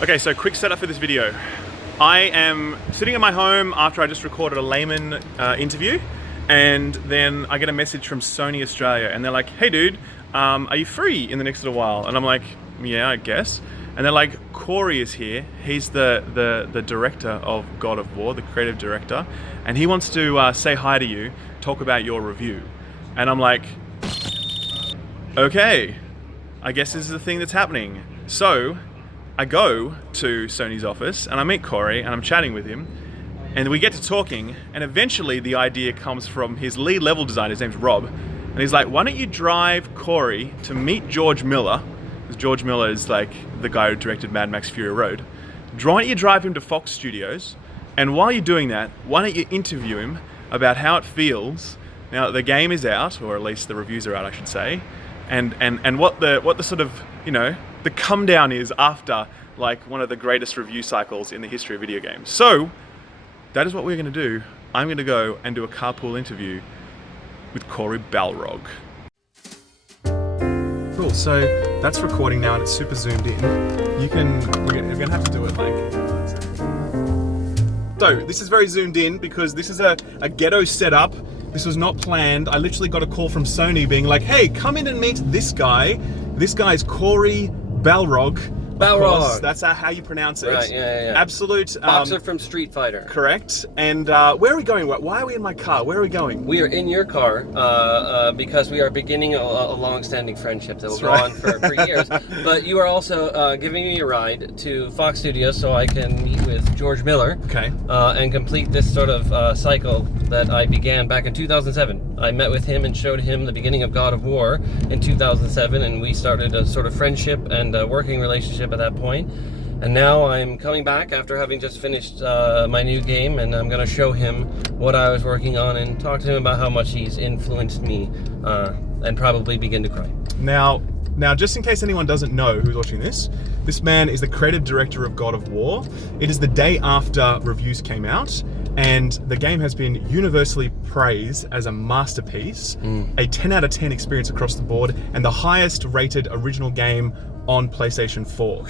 Okay, so quick setup for this video. I am sitting at my home after I just recorded a layman interview, and then I get a message from Sony Australia, and they're like, "Hey dude, are you free in the next little while?" And I'm like, "Yeah, I guess." And they're like, "Corey is here. He's the director of God of War, the creative director, and he wants to say hi to you, talk about your review." And I'm like, "Okay, I guess this is the thing that's happening." So I go to Sony's office and I meet Corey and I'm chatting with him, and we get to talking, and eventually the idea comes from his lead level designer. His name's Rob, and he's like, "Why don't you drive Corey to meet George Miller?" Because George Miller is like the guy who directed Mad Max Fury Road. "Why don't you drive him to Fox Studios, and while you're doing that, why don't you interview him about how it feels now that the game is out, or at least the reviews are out, I should say, and what the sort of, you know, the come down is after like one of the greatest review cycles in the history of video games." So that is what we're going to do. I'm going to go and do a carpool interview with Corey Balrog. Cool, so that's recording now and it's super zoomed in. We're going to have to do it like... So this is very zoomed in because this is a ghetto setup. This was not planned. I literally got a call from Sony being like, "Hey, come in and meet this guy. This guy's Corey Balrog." Balrog. That's how you pronounce it. Right, yeah. Absolute... Boxer from Street Fighter. Correct. And where are we going? Why are we in my car? Where are we going? We are in your car because we are beginning a long-standing friendship that will go on for years. But you are also giving me a ride to Fox Studios so I can meet with George Miller. Okay. And complete this sort of cycle that I began back in 2007. I met with him and showed him the beginning of God of War in 2007, and we started a sort of friendship and a working relationship at that point. And now I'm coming back after having just finished my new game, and I'm going to show him what I was working on and talk to him about how much he's influenced me, and probably begin to cry. Now, just in case anyone doesn't know who's watching this man is the creative director of God of War. It is the day after reviews came out, and the game has been universally praised as a masterpiece, a 10 out of 10 experience across the board, and the highest rated original game on PlayStation 4.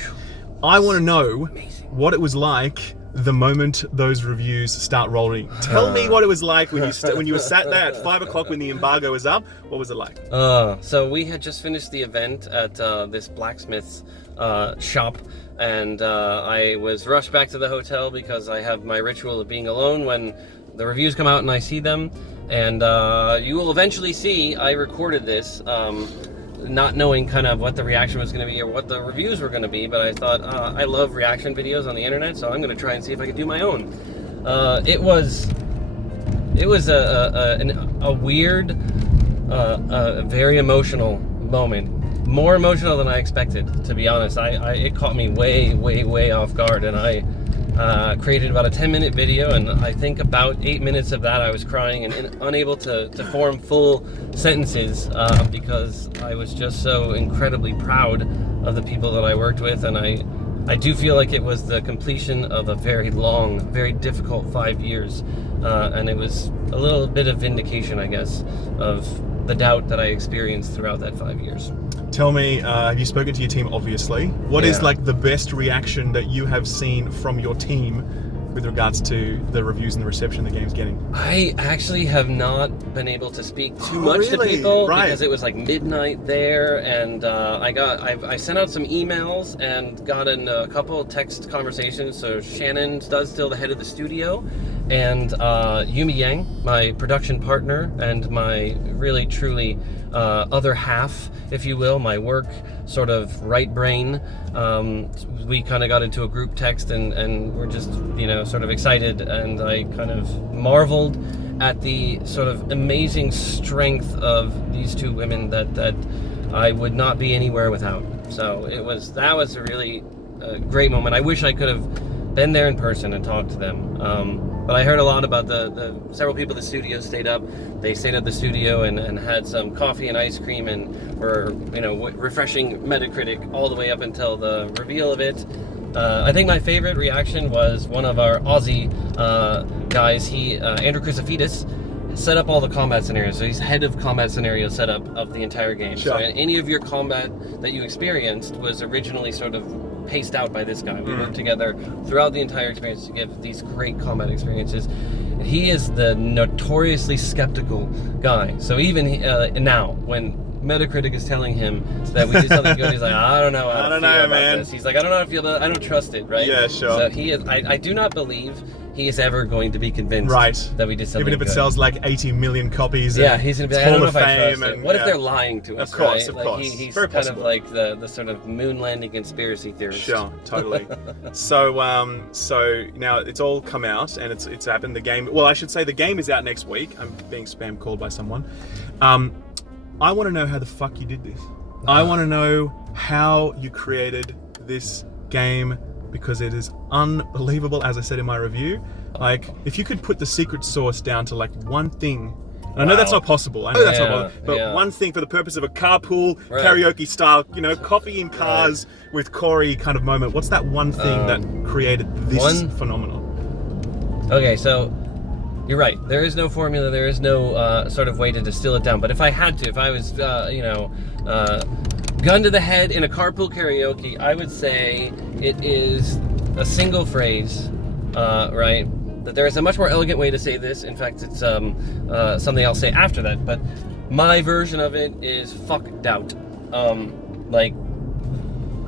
I want to know what it was like the moment those reviews start rolling. Tell me what it was like when you were sat there at 5 o'clock when the embargo was up. What was it like? So we had just finished the event at this blacksmith's shop, and I was rushed back to the hotel because I have my ritual of being alone when the reviews come out and I see them. And you will eventually see I recorded this, not knowing kind of what the reaction was going to be or what the reviews were going to be, but I thought, I love reaction videos on the internet, so I'm going to try and see if I can do my own. It was a weird, very emotional moment. More emotional than I expected, to be honest. It caught me way off guard, and I created about a 10-minute video, and I think about 8 minutes of that I was crying and unable to form full sentences because I was just so incredibly proud of the people that I worked with, and I do feel like it was the completion of a very long, very difficult 5 years, and it was a little bit of vindication, I guess, of the doubt that I experienced throughout that 5 years. Tell me, have you spoken to your team, obviously? What is like the best reaction that you have seen from your team with regards to the reviews and the reception the game's getting? I actually have not been able to speak too much to people because it was like midnight there, and I sent out some emails and got in a couple of text conversations. So Shannon does still the head of the studio, and Yumi Yang, my production partner and my really truly other half, if you will, my work sort of right brain. We kind of got into a group text and we're just, sort of excited, and I kind of marveled at the sort of amazing strength of these two women that I would not be anywhere without. So that was a really great moment. I wish I could have been there in person and talked to them. But I heard a lot about the several people at the studio stayed up. They stayed at the studio and had some coffee and ice cream and were, refreshing Metacritic all the way up until the reveal of it. I think my favorite reaction was one of our Aussie guys. Andrew Crucifidis, set up all the combat scenarios. So he's head of combat scenario setup of the entire game. Sure. So any of your combat that you experienced was originally sort of paced out by this guy. We worked together throughout the entire experience to give these great combat experiences. He is the notoriously skeptical guy. So even now, when Metacritic is telling him that we did something good, he's like, I don't know how to feel about this. He's like, I don't know how to feel about it. I don't trust it, right? Yeah, sure. So he is, I do not believe he is ever going to be convinced that we did something good. Even if it sells like 80 million copies. Yeah, he's going to be like, I don't know if I trust it. What if they're lying to us, Of course, right? of course. He's very kind possible. of like the sort of moon landing conspiracy theorist. Sure, totally. So now it's all come out and it's happened. The game, well, I should say the game is out next week. I'm being spam called by someone. I want to know how the fuck you did this. I want to know how you created this game, because it is unbelievable, as I said in my review. Like, if you could put the secret sauce down to like one thing, and I know that's not possible, but one thing for the purpose of a carpool, karaoke style, coffee in cars with Corey kind of moment, what's that one thing that created this phenomenon? Okay, so you're right. There is no formula. There is no sort of way to distill it down. But if I had to, if I was, gun to the head in a carpool karaoke, I would say it is a single phrase, right? That there is a much more elegant way to say this. In fact, it's something I'll say after that. But my version of it is fuck doubt.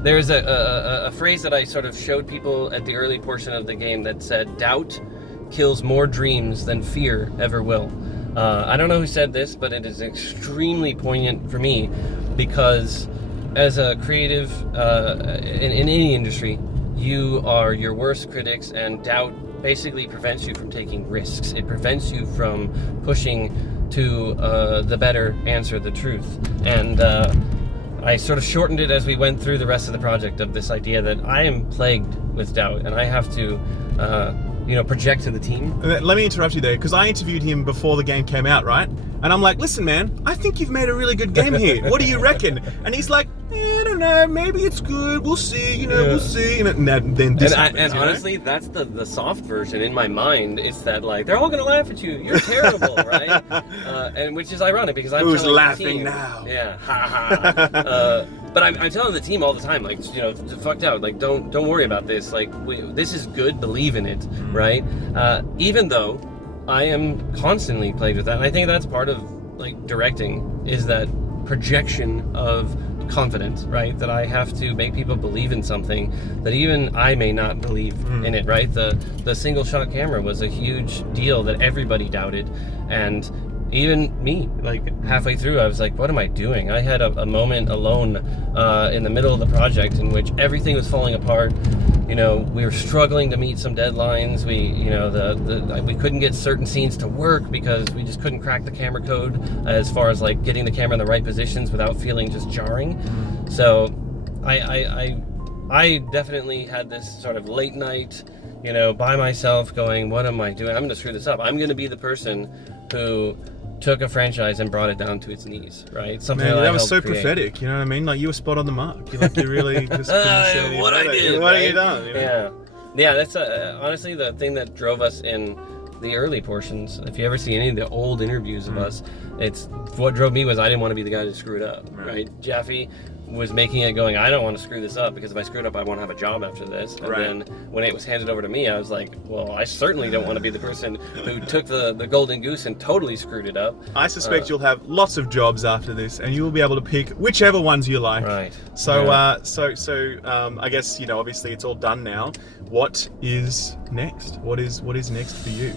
There's a phrase that I sort of showed people at the early portion of the game that said, doubt kills more dreams than fear ever will. I don't know who said this, but it is extremely poignant for me, because as a creative in any industry, you are your worst critics, and doubt basically prevents you from taking risks. It prevents you from pushing to the better answer, the truth. And I sort of shortened it as we went through the rest of the project, of this idea that I am plagued with doubt, and I have to project to the team. Let me interrupt you there, because I interviewed him before the game came out, right? And I'm like, listen, man, I think you've made a really good game here. What do you reckon? And he's like, I don't know, maybe it's good. We'll see, we'll see. And then this happens, honestly, that's the soft version in my mind. It's that, like, they're all going to laugh at you. You're terrible, right? And which is ironic, because I'm Who's telling laughing the team, now? Yeah, ha ha. But I'm telling the team all the time, like, fucked out. Like, don't worry about this. Like, this is good. Believe in it, right? Even though I am constantly plagued with that, and I think that's part of like directing, is that projection of confidence, right? That I have to make people believe in something that even I may not believe in it, right? The single shot camera was a huge deal that everybody doubted, and even me, like halfway through, I was like, what am I doing? I had a moment alone in the middle of the project in which everything was falling apart. We were struggling to meet some deadlines. We couldn't get certain scenes to work because we just couldn't crack the camera code as far as like getting the camera in the right positions without feeling just jarring. So I definitely had this sort of late night, by myself going, what am I doing? I'm going to screw this up. I'm going to be the person who took a franchise and brought it down to its knees, right? Something that was so prophetic, you know what I mean? Like, you were spot on the mark. You really just couldn't what I did, what right? have you done? Yeah. That's honestly the thing that drove us in the early portions. If you ever see any of the old interviews of us, it's what drove me was I didn't want to be the guy to screw it up, right? Jaffe was making it going, I don't want to screw this up, because if I screw it up, I won't have a job after this. And then when it was handed over to me, I was like, well, I certainly don't want to be the person who took the golden goose and totally screwed it up. I suspect you'll have lots of jobs after this, and you will be able to pick whichever ones you like. Right. So, I guess, obviously it's all done now. What is next? What is next for you?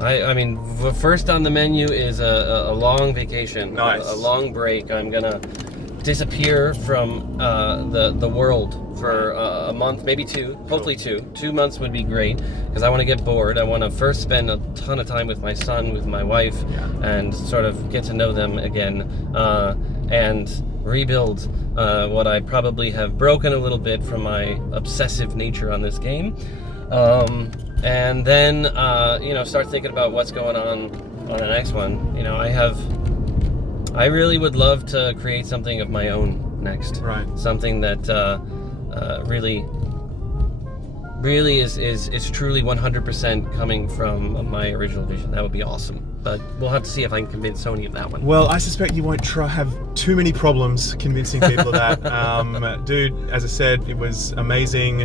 I mean, first on the menu is a long vacation. Nice. A long break. I'm gonna disappear from the world for a month, maybe two, hopefully 2 months would be great, because I want to get bored. I want to first spend a ton of time with my son, with my wife, and sort of get to know them again, and rebuild what I probably have broken a little bit from my obsessive nature on this game, and then start thinking about what's going on the next one. I really would love to create something of my own next. Right. Something that really really is truly 100% coming from my original vision. That would be awesome. But we'll have to see if I can convince Sony of that one. Well, I suspect you won't have too many problems convincing people of that. Dude, as I said, it was amazing,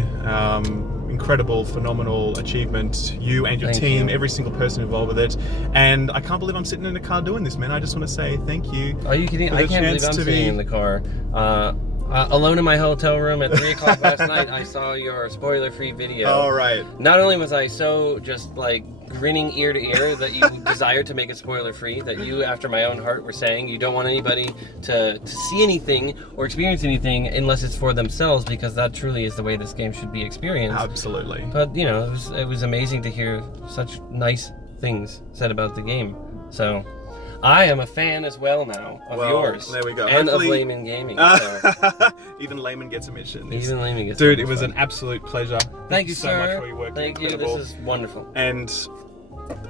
incredible, phenomenal achievement. You and your team, every single person involved with it. And I can't believe I'm sitting in a car doing this, man. I just want to say thank you. Are you kidding? I can't believe I'm sitting in the car. Alone in my hotel room at 3 o'clock last night, I saw your spoiler-free video. All right. Not only was I so just like grinning ear to ear that you desired to make it spoiler-free, that you, after my own heart, were saying you don't want anybody to see anything or experience anything unless it's for themselves, because that truly is the way this game should be experienced. Absolutely. But, you know, it was amazing to hear such nice things said about the game. So I am a fan as well now of yours. There we go. And of Layman Gaming. So. Even Layman gets a mention. Even Layman gets Dude, it was an absolute pleasure. Thank you so sir. much for your work. Thank you. This is wonderful. And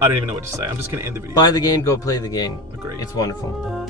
I don't even know what to say. I'm just going to end the video. Buy the game, go play the game. Agreed. It's wonderful.